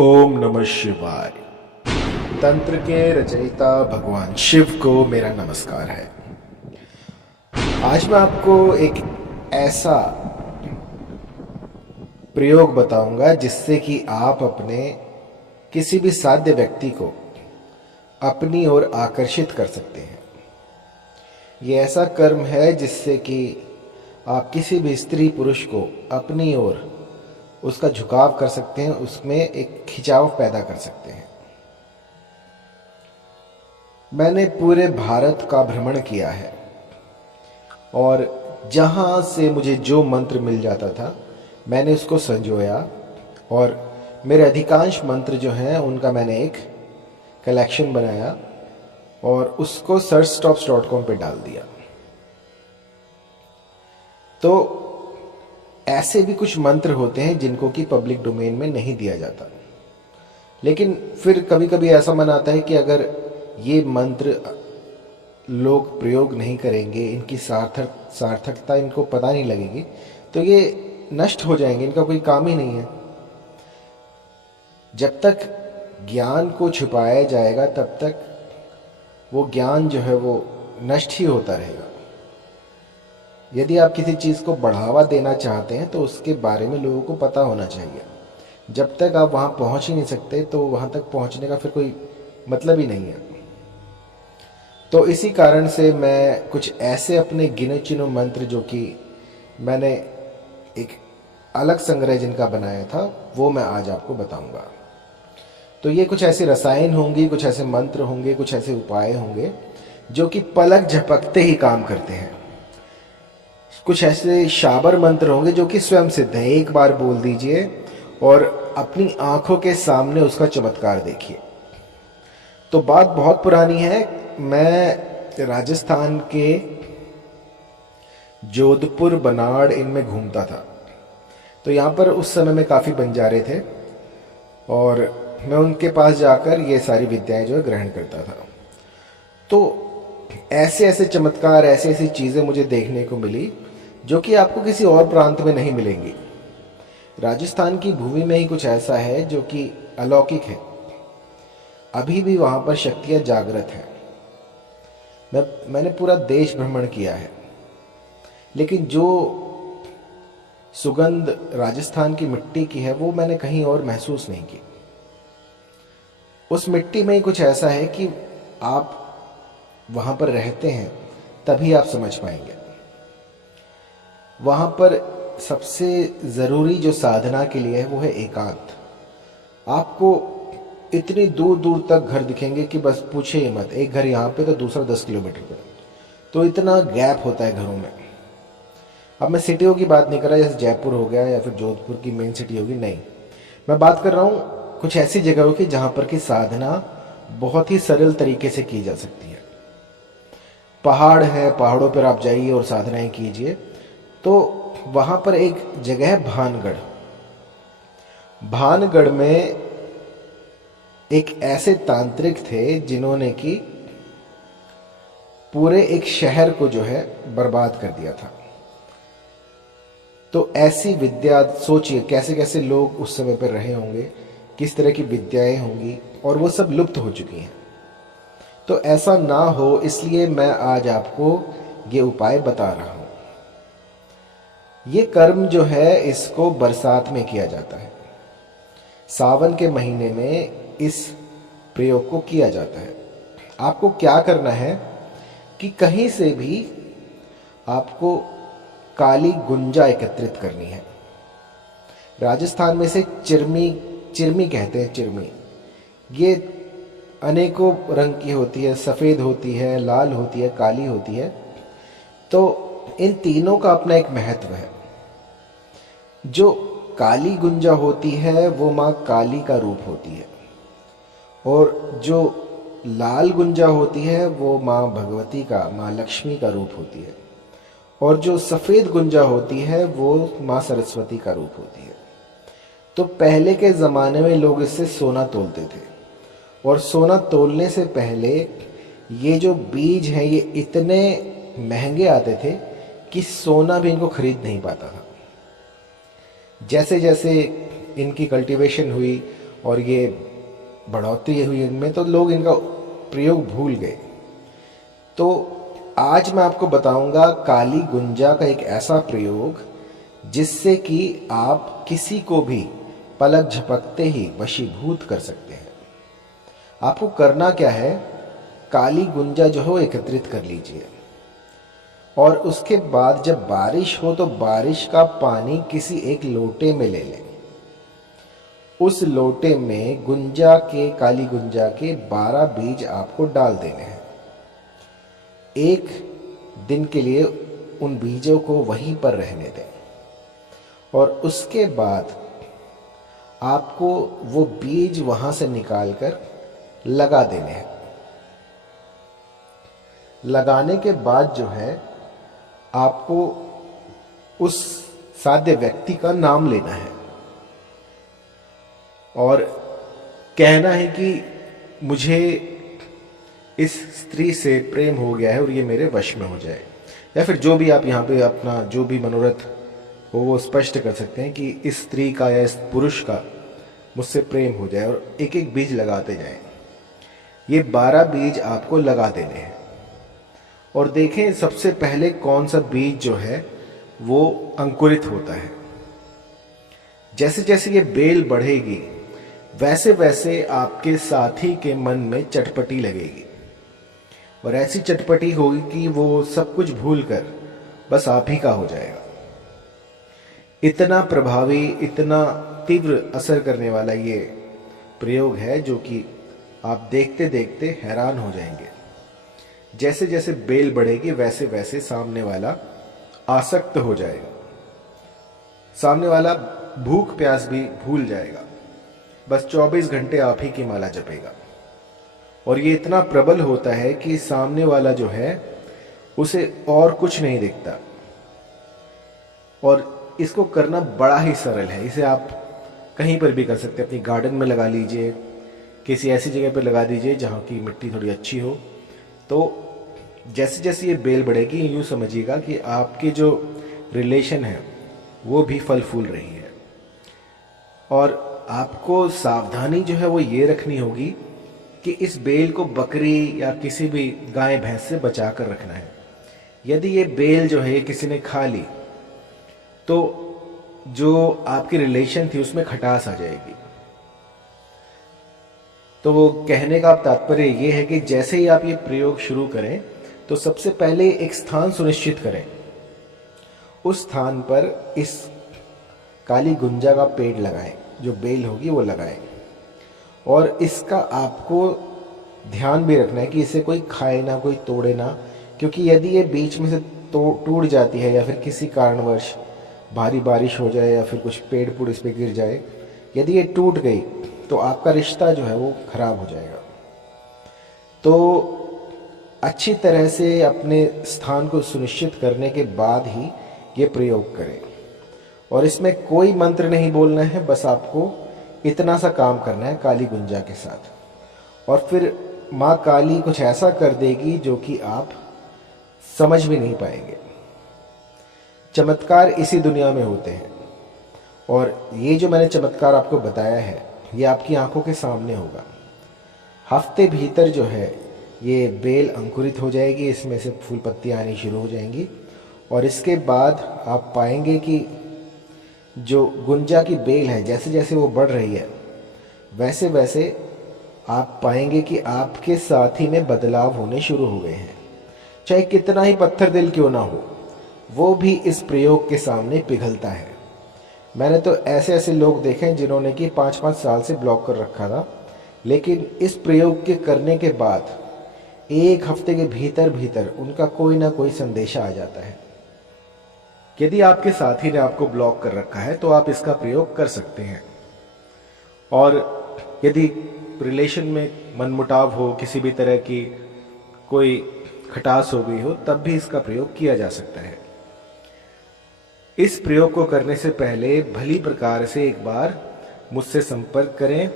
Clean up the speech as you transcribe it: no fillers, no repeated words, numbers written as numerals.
ओम नमः शिवाय। तंत्र के रचयिता भगवान शिव को मेरा नमस्कार है। आज मैं आपको एक ऐसा प्रयोग बताऊंगा जिससे कि आप अपने किसी भी साध्य व्यक्ति को अपनी ओर आकर्षित कर सकते हैं। ये ऐसा कर्म है जिससे कि आप किसी भी स्त्री पुरुष को अपनी ओर उसका झुकाव कर सकते हैं, उसमें एक खिंचाव पैदा कर सकते हैं। मैंने पूरे भारत का भ्रमण किया है और जहाँ से मुझे जो मंत्र मिल जाता था मैंने उसको संजोया और मेरे अधिकांश मंत्र जो हैं उनका मैंने एक कलेक्शन बनाया और उसको searchstops.com पे डाल दिया। तो ऐसे भी कुछ मंत्र होते हैं जिनको कि पब्लिक डोमेन में नहीं दिया जाता, लेकिन फिर कभी कभी ऐसा मन आता है कि अगर ये मंत्र लोग प्रयोग नहीं करेंगे, इनकी सार्थकता इनको पता नहीं लगेगी, तो ये नष्ट हो जाएंगे, इनका कोई काम ही नहीं है। जब तक ज्ञान को छुपाया जाएगा तब तक वो ज्ञान जो है वो नष्ट ही होता रहेगा। यदि आप किसी चीज़ को बढ़ावा देना चाहते हैं तो उसके बारे में लोगों को पता होना चाहिए। जब तक आप वहाँ पहुँच ही नहीं सकते तो वहाँ तक पहुँचने का फिर कोई मतलब ही नहीं है। तो इसी कारण से मैं कुछ ऐसे अपने गिने चुने मंत्र जो कि मैंने एक अलग संग्रह जिनका बनाया था वो मैं आज आपको बताऊंगा। तो ये कुछ ऐसे रसायन होंगे, कुछ ऐसे मंत्र होंगे, कुछ ऐसे उपाय होंगे जो कि पलक झपकते ही काम करते हैं। कुछ ऐसे शाबर मंत्र होंगे जो कि स्वयं सिद्ध है। एक बार बोल दीजिए और अपनी आंखों के सामने उसका चमत्कार देखिए। तो बात बहुत पुरानी है। मैं राजस्थान के जोधपुर, बनाड़ इनमें घूमता था। तो यहाँ पर उस समय में काफ़ी बंजारे थे और मैं उनके पास जाकर ये सारी विद्याएं जो है ग्रहण करता था। तो ऐसे ऐसे चमत्कार, ऐसी ऐसी चीज़ें मुझे देखने को मिली जो कि आपको किसी और प्रांत में नहीं मिलेंगी। राजस्थान की भूमि में ही कुछ ऐसा है जो कि अलौकिक है। अभी भी वहाँ पर शक्तियाँ जागृत हैं। मैंने पूरा देश भ्रमण किया है, लेकिन जो सुगंध राजस्थान की मिट्टी की है वो मैंने कहीं और महसूस नहीं की। उस मिट्टी में ही कुछ ऐसा है कि आप वहाँ पर रहते हैं तभी आप समझ पाएंगे। वहाँ पर सबसे ज़रूरी जो साधना के लिए है वो है एकांत। आपको इतनी दूर दूर तक घर दिखेंगे कि बस पूछे ही मत। एक घर यहाँ पे तो दूसरा 10 किलोमीटर पे, तो इतना गैप होता है घरों में। अब मैं सिटियों की बात नहीं कर रहा जैसे जयपुर हो गया या फिर जोधपुर की मेन सिटी होगी, नहीं। मैं बात कर रहा हूँ कुछ ऐसी जगहों की जहाँ पर की साधना बहुत ही सरल तरीके से की जा सकती है। पहाड़ है, पहाड़ों पर आप जाइए और साधनाएं कीजिए। तो वहाँ पर एक जगह है भानगढ़। भानगढ़ में एक ऐसे तांत्रिक थे जिन्होंने कि पूरे एक शहर को जो है बर्बाद कर दिया था। तो ऐसी विद्या, सोचिए कैसे कैसे लोग उस समय पर रहे होंगे, किस तरह की विद्याएं होंगी, और वो सब लुप्त हो चुकी हैं। तो ऐसा ना हो इसलिए मैं आज आपको ये उपाय बता रहा हूं। ये कर्म जो है इसको बरसात में किया जाता है। सावन के महीने में इस प्रयोग को किया जाता है। आपको क्या करना है कि कहीं से भी आपको काली गुंजा एकत्रित करनी है। राजस्थान में से चिरमी कहते हैं। चिरमी ये अनेकों रंग की होती है, सफ़ेद होती है, लाल होती है, काली होती है। तो इन तीनों का अपना एक महत्व है। जो काली गुंजा होती है वो माँ काली का रूप होती है, और जो लाल गुंजा होती है वो माँ भगवती का, माँ लक्ष्मी का रूप होती है, और जो सफ़ेद गुंजा होती है वो माँ सरस्वती का रूप होती है। तो पहले के ज़माने में लोग इससे सोना तोलते थे, और सोना तोलने से पहले ये जो बीज हैं ये इतने महंगे आते थे कि सोना भी इनको खरीद नहीं पाता था। जैसे जैसे इनकी कल्टीवेशन हुई और ये बढ़ोतरी हुई इनमें, तो लोग इनका प्रयोग भूल गए। तो आज मैं आपको बताऊंगा काली गुंजा का एक ऐसा प्रयोग जिससे कि आप किसी को भी पलक झपकते ही वशीभूत कर सकते हैं। आपको करना क्या है, काली गुंजा जो है वो एकत्रित कर लीजिए और उसके बाद जब बारिश हो तो बारिश का पानी किसी एक लोटे में ले लें। उस लोटे में काली गुंजा के 12 बीज आपको डाल देने हैं। एक दिन के लिए उन बीजों को वहीं पर रहने दें और उसके बाद आपको वो बीज वहां से निकालकर लगा देने हैं। लगाने के बाद जो है आपको उस साध्य व्यक्ति का नाम लेना है और कहना है कि मुझे इस स्त्री से प्रेम हो गया है और ये मेरे वश में हो जाए, या फिर जो भी आप यहाँ पे अपना जो भी मनोरथ हो वो स्पष्ट कर सकते हैं कि इस स्त्री का या इस पुरुष का मुझसे प्रेम हो जाए, और एक एक बीज लगाते जाएं। ये 12 बीज आपको लगा देने हैं और देखें सबसे पहले कौन सा बीज जो है वो अंकुरित होता है। जैसे जैसे ये बेल बढ़ेगी वैसे वैसे आपके साथी के मन में चटपटी लगेगी और ऐसी चटपटी होगी कि वो सब कुछ भूलकर बस आप ही का हो जाएगा। इतना प्रभावी, इतना तीव्र असर करने वाला ये प्रयोग है जो कि आप देखते देखते हैरान हो जाएंगे। जैसे जैसे बेल बढ़ेगी वैसे वैसे सामने वाला आसक्त हो जाएगा, सामने वाला भूख प्यास भी भूल जाएगा, बस 24 घंटे आप ही की माला जपेगा। और ये इतना प्रबल होता है कि सामने वाला जो है उसे और कुछ नहीं दिखता। और इसको करना बड़ा ही सरल है। इसे आप कहीं पर भी कर सकते हैं, अपनी गार्डन में लगा लीजिए, किसी ऐसी जगह पर लगा दीजिए जहाँ की मिट्टी थोड़ी अच्छी हो। तो जैसे जैसे ये बेल बढ़ेगी यूँ समझिएगा कि आपकी जो रिलेशन है वो भी फल फूल रही है। और आपको सावधानी जो है वो ये रखनी होगी कि इस बेल को बकरी या किसी भी गाय भैंस से बचा कर रखना है। यदि ये बेल जो है किसी ने खा ली तो जो आपकी रिलेशन थी उसमें खटास आ जाएगी। तो वो कहने का तात्पर्य ये है कि जैसे ही आप ये प्रयोग शुरू करें तो सबसे पहले एक स्थान सुनिश्चित करें, उस स्थान पर इस काली गुंजा का पेड़ लगाएं, जो बेल होगी वो लगाएं। और इसका आपको ध्यान भी रखना है कि इसे कोई खाए ना, कोई तोड़े ना, क्योंकि यदि ये बीच में से टूट जाती है या फिर किसी कारणवश भारी बारिश हो जाए या फिर कुछ पेड़ पुड़ इस पर गिर जाए, यदि ये टूट गई तो आपका रिश्ता जो है वो खराब हो जाएगा। तो अच्छी तरह से अपने स्थान को सुनिश्चित करने के बाद ही ये प्रयोग करें। और इसमें कोई मंत्र नहीं बोलना है, बस आपको इतना सा काम करना है काली गुंजा के साथ। और फिर माँ काली कुछ ऐसा कर देगी जो कि आप समझ भी नहीं पाएंगे। चमत्कार इसी दुनिया में होते हैं और ये जो मैंने चमत्कार आपको बताया है ये आपकी आंखों के सामने होगा। हफ्ते भीतर जो है ये बेल अंकुरित हो जाएगी, इसमें से फूल पत्तियाँ आनी शुरू हो जाएंगी और इसके बाद आप पाएंगे कि जो गुंजा की बेल है जैसे जैसे वो बढ़ रही है वैसे वैसे आप पाएंगे कि आपके साथी में बदलाव होने शुरू हो गए हैं। चाहे कितना ही पत्थर दिल क्यों ना हो, वो भी इस प्रयोग के सामने पिघलता है। मैंने तो ऐसे ऐसे लोग देखे हैं जिन्होंने कि 5-5 साल से ब्लॉक कर रखा था, लेकिन इस प्रयोग के करने के बाद 1 हफ्ते के भीतर भीतर उनका कोई ना कोई संदेशा आ जाता है। यदि आपके साथी ने आपको ब्लॉक कर रखा है तो आप इसका प्रयोग कर सकते हैं। और यदि रिलेशन में मनमुटाव हो, किसी भी तरह की कोई खटास हो गई हो, तब भी इसका प्रयोग किया जा सकता है। इस प्रयोग को करने से पहले भली प्रकार से एक बार मुझसे संपर्क करें।